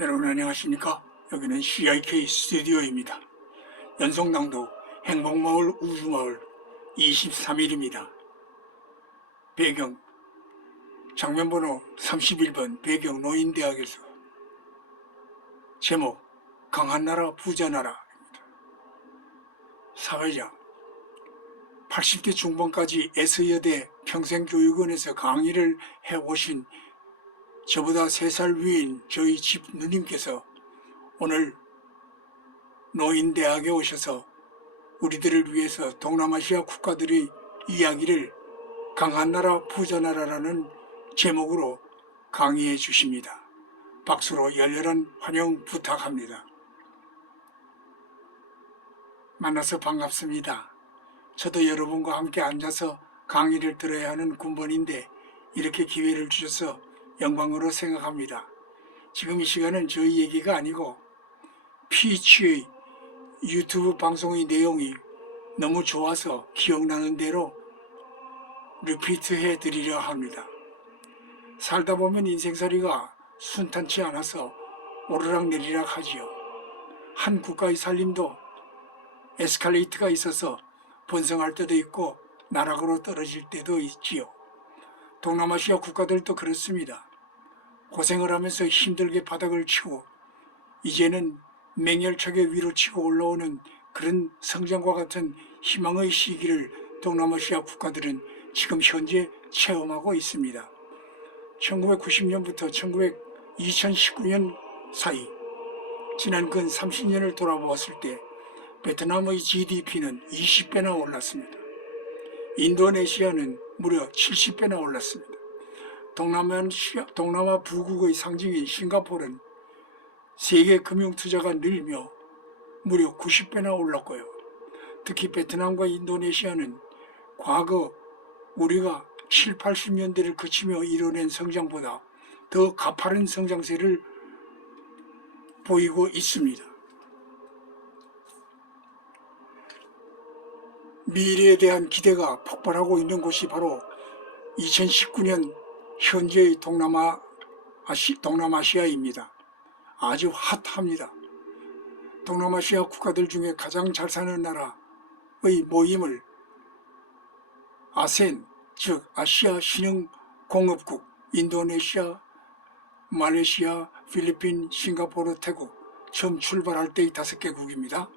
여러분 안녕하십니까? 여기는 CIK 스튜디오입니다. 연속낭독 행복마을 우주마을 23일입니다. 배경 장면번호 31번 배경 노인대학에서 제목 강한 나라 부자 나라입니다. 사회자 80대 중반까지 S여대 평생교육원에서 강의를 해오신 저보다 3살 위인 저희 집 누님께서 오늘 노인대학에 오셔서 우리들을 위해서 동남아시아 국가들의 이야기를 강한 나라 부자 나라라는 제목으로 강의해 주십니다. 박수로 열렬한 환영 부탁합니다. 만나서 반갑습니다. 저도 여러분과 함께 앉아서 강의를 들어야 하는 군번인데 이렇게 기회를 주셔서 영광으로 생각합니다. 지금 이 시간은 저희 얘기가 아니고 PH의 유튜브 방송의 내용이 너무 좋아서 기억나는 대로 리피트 해드리려 합니다. 살다 보면 인생살이가 순탄치 않아서 오르락내리락 하지요. 한 국가의 살림도 에스컬레이터가 있어서 번성할 때도 있고 나락으로 떨어질 때도 있지요. 동남아시아 국가들도 그렇습니다. 고생을 하면서 힘들게 바닥을 치고 이제는 맹열차게 위로 치고 올라오는 그런 성장과 같은 희망의 시기를 동남아시아 국가들은 지금 현재 체험하고 있습니다. 1990년부터 2019년 사이 지난 근 30년을 돌아보았을 때 베트남의 GDP는 20배나 올랐습니다. 인도네시아는 무려 70배나 올랐습니다. 동남아 부국의 상징인 싱가포르는 세계 금융 투자가 늘며 무려 90배나 올랐고요. 특히 베트남과 인도네시아는 과거 우리가 7, 80년대를 거치며 이뤄낸 성장보다 더 가파른 성장세를 보이고 있습니다. 미래에 대한 기대가 폭발하고 있는 곳이 바로 2019년 현재의 동남아시아입니다. 아주 핫합니다. 동남아시아 국가들 중에 가장 잘 사는 나라의 모임을 아세안, 즉 아시아 신흥공업국, 인도네시아, 말레이시아, 필리핀, 싱가포르, 태국 처음 출발할 때의 5개국입니다.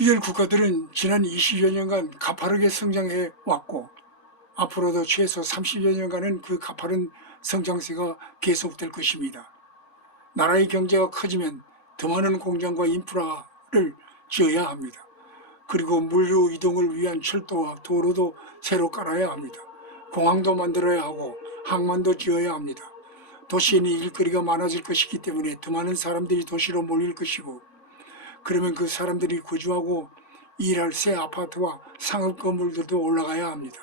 이들 국가들은 지난 20여 년간 가파르게 성장해 왔고 앞으로도 최소 30여 년간은 그 가파른 성장세가 계속될 것입니다. 나라의 경제가 커지면 더 많은 공장과 인프라를 지어야 합니다. 그리고 물류 이동을 위한 철도와 도로도 새로 깔아야 합니다. 공항도 만들어야 하고 항만도 지어야 합니다. 도시에는 일거리가 많아질 것이기 때문에 더 많은 사람들이 도시로 몰릴 것이고 그러면 그 사람들이 거주하고 일할 새 아파트와 상업 건물들도 올라가야 합니다.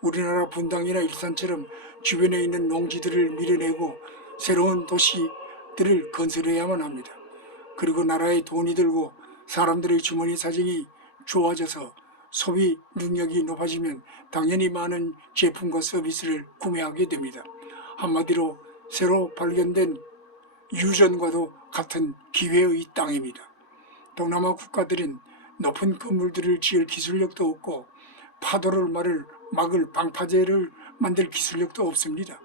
우리나라 분당이나 일산처럼 주변에 있는 농지들을 밀어내고 새로운 도시들을 건설해야만 합니다. 그리고 나라에 돈이 들고 사람들의 주머니 사정이 좋아져서 소비 능력이 높아지면 당연히 많은 제품과 서비스를 구매하게 됩니다. 한마디로 새로 발견된 유전과도 같은 기회의 땅입니다. 동남아 국가들은 높은 건물들을 지을 기술력도 없고 파도를 막을 방파제를 만들 기술력도 없습니다.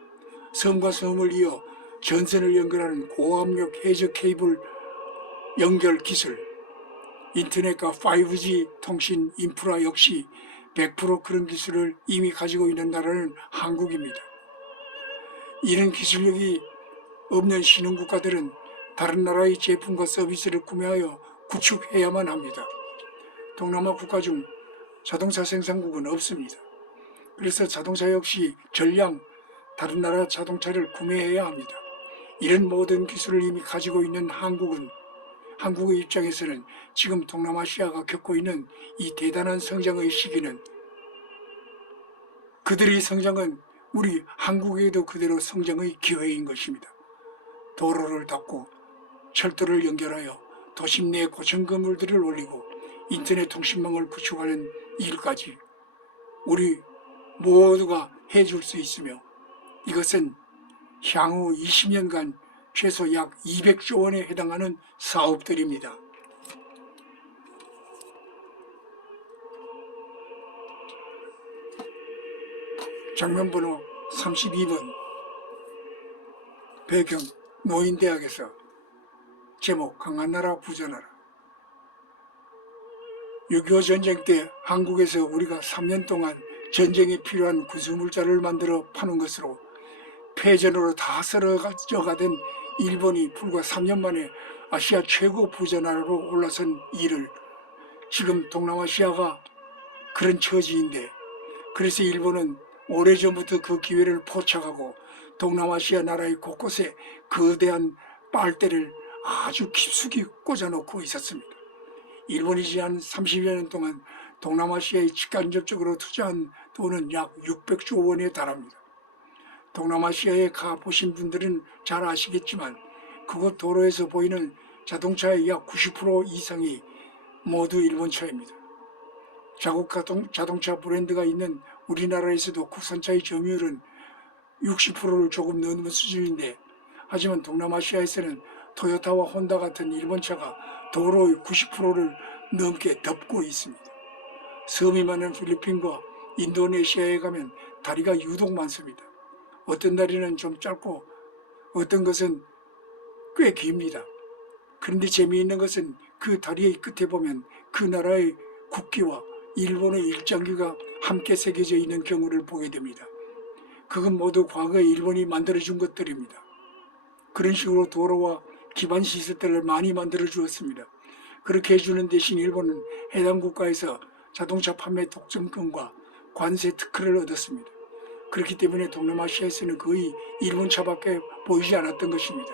섬과 섬을 이어 전선을 연결하는 고압력 해저 케이블 연결 기술, 인터넷과 5G 통신 인프라 역시 100% 그런 기술을 이미 가지고 있는 나라는 한국입니다. 이런 기술력이 없는 신흥국가들은 다른 나라의 제품과 서비스를 구매하여 구축해야만 합니다. 동남아 국가 중 자동차 생산국은 없습니다. 그래서 자동차 역시 전량 다른 나라 자동차를 구매해야 합니다. 이런 모든 기술을 이미 가지고 있는 한국의 입장에서는 지금 동남아시아가 겪고 있는 이 대단한 성장의 시기는 그들의 성장은 우리 한국에도 그대로 성장의 기회인 것입니다. 도로를 닦고 철도를 연결하여 도심 내 고층 건물들을 올리고 인터넷 통신망을 구축하는 일까지 우리 모두가 해줄 수 있으며 이것은 향후 20년간 최소 약 200조 원에 해당하는 사업들입니다. 장면번호 32번 배경 노인대학에서 제목 강한나라 부자나라. 6.25 전쟁 때 한국에서 우리가 3년 동안 전쟁에 필요한 군수물자를 만들어 파는 것으로 패전으로 다 쓰러져가던 일본이 불과 3년 만에 아시아 최고 부자나라로 올라선 일을, 지금 동남아시아가 그런 처지인데, 그래서 일본은 오래전부터 그 기회를 포착하고 동남아시아 나라의 곳곳에 거대한 빨대를 아주 깊숙이 꽂아놓고 있었습니다. 일본이 지난 30여 년 동안 동남아시아에 직간접적으로 투자한 돈은 약 600조 원에 달합니다. 동남아시아에 가보신 분들은 잘 아시겠지만 그곳 도로에서 보이는 자동차의 약 90% 이상이 모두 일본 차입니다. 자국 자동차 브랜드가 있는 우리나라에서도 국산차의 점유율은 60%를 조금 넘는 수준인데, 하지만 동남아시아에서는 토요타와 혼다 같은 일본 차가 도로의 90%를 넘게 덮고 있습니다. 섬이 많은 필리핀과 인도네시아에 가면 다리가 유독 많습니다. 어떤 다리는 좀 짧고 어떤 것은 꽤 깁니다. 그런데 재미있는 것은 그 다리의 끝에 보면 그 나라의 국기와 일본의 일장기가 함께 새겨져 있는 경우를 보게 됩니다. 그건 모두 과거에 일본이 만들어준 것들입니다. 그런 식으로 도로와 기반 시설들을 많이 만들어 주었습니다. 그렇게 해주는 대신 일본은 해당 국가에서 자동차 판매 독점권과 관세 특혜를 얻었습니다. 그렇기 때문에 동남아시아에서는 거의 일본 차밖에 보이지 않았던 것입니다.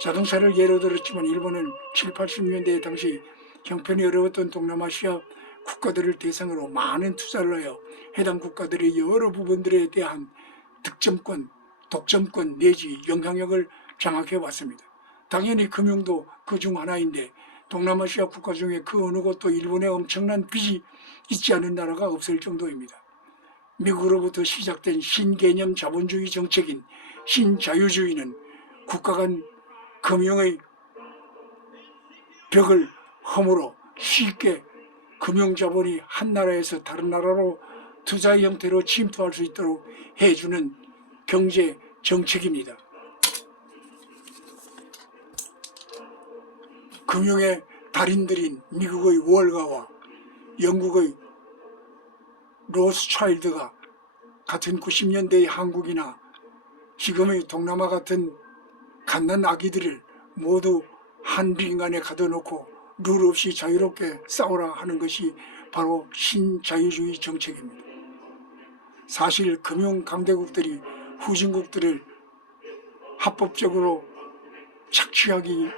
자동차를 예로 들었지만 일본은 7, 80년대 당시 형편이 어려웠던 동남아시아 국가들을 대상으로 많은 투자를 하여 해당 국가들의 여러 부분들에 대한 득점권, 독점권 내지 영향력을 장악해 왔습니다. 당연히 금융도 그 중 하나인데, 동남아시아 국가 중에 그 어느 곳도 일본에 엄청난 빚이 있지 않은 나라가 없을 정도입니다. 미국으로부터 시작된 신개념 자본주의 정책인 신자유주의는 국가 간 금융의 벽을 허물어 쉽게 금융자본이 한 나라에서 다른 나라로 투자의 형태로 침투할 수 있도록 해주는 경제 정책입니다. 금융의 달인들인 미국의 월가와 영국의 로스차일드가 같은 90년대의 한국이나 지금의 동남아 같은 갓난 아기들을 모두 한 링 안에 가둬놓고 룰 없이 자유롭게 싸우라 하는 것이 바로 신자유주의 정책입니다. 사실 금융 강대국들이 후진국들을 합법적으로 착취하기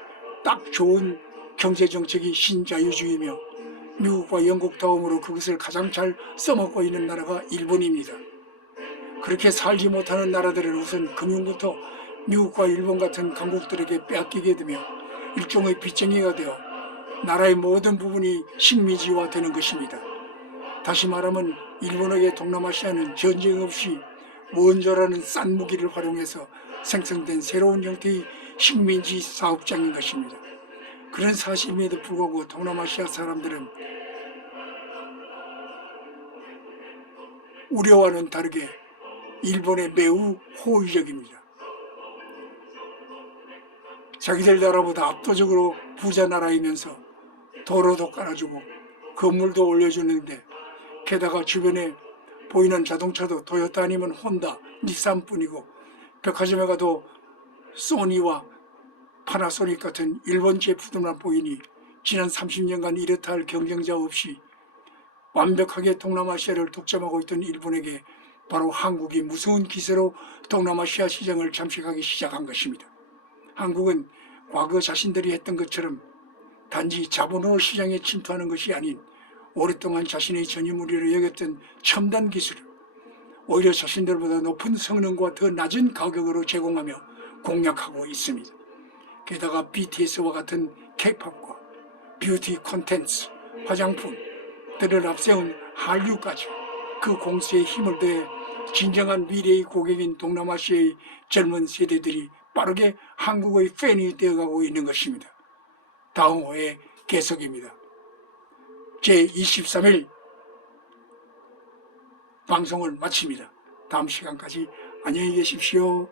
딱 좋은 경제정책이 신자유주의며, 미국과 영국 다음으로 그것을 가장 잘 써먹고 있는 나라가 일본입니다. 그렇게 살지 못하는 나라들은 우선 금융부터 미국과 일본 같은 강국들에게 빼앗기게 되며 일종의 빚쟁이가 되어 나라의 모든 부분이 식민지화되는 것입니다. 다시 말하면 일본에게 동남아시아는 전쟁 없이 원조라는 싼 무기를 활용해서 생성된 새로운 형태의 식민지 사업장인 것입니다. 그런 사실임에도 불구하고 동남아시아 사람들은 우려와는 다르게 일본에 매우 호의적입니다. 자기들 나라보다 압도적으로 부자 나라이면서 도로도 깔아주고 건물도 올려주는데, 게다가 주변에 보이는 자동차도 토요타 아니면 혼다, 닛산뿐이고, 백화점에 가도 소니와 파나소닉 같은 일본 제품들만 보이니 지난 30년간 이렇다 할 경쟁자 없이 완벽하게 동남아시아를 독점하고 있던 일본에게 바로 한국이 무서운 기세로 동남아시아 시장을 잠식하기 시작한 것입니다. 한국은 과거 자신들이 했던 것처럼 단지 자본으로 시장에 침투하는 것이 아닌 오랫동안 자신의 전유물이라 여겼던 첨단 기술을 오히려 자신들보다 높은 성능과 더 낮은 가격으로 제공하며 공략하고 있습니다. 게다가 BTS와 같은 K-팝과 뷰티 콘텐츠, 화장품들을 앞세운 한류까지 그 공세에 힘을 더해 진정한 미래의 고객인 동남아시아의 젊은 세대들이 빠르게 한국의 팬이 되어가고 있는 것입니다. 다음 호의 계속입니다. 제23일 방송을 마칩니다. 다음 시간까지 안녕히 계십시오.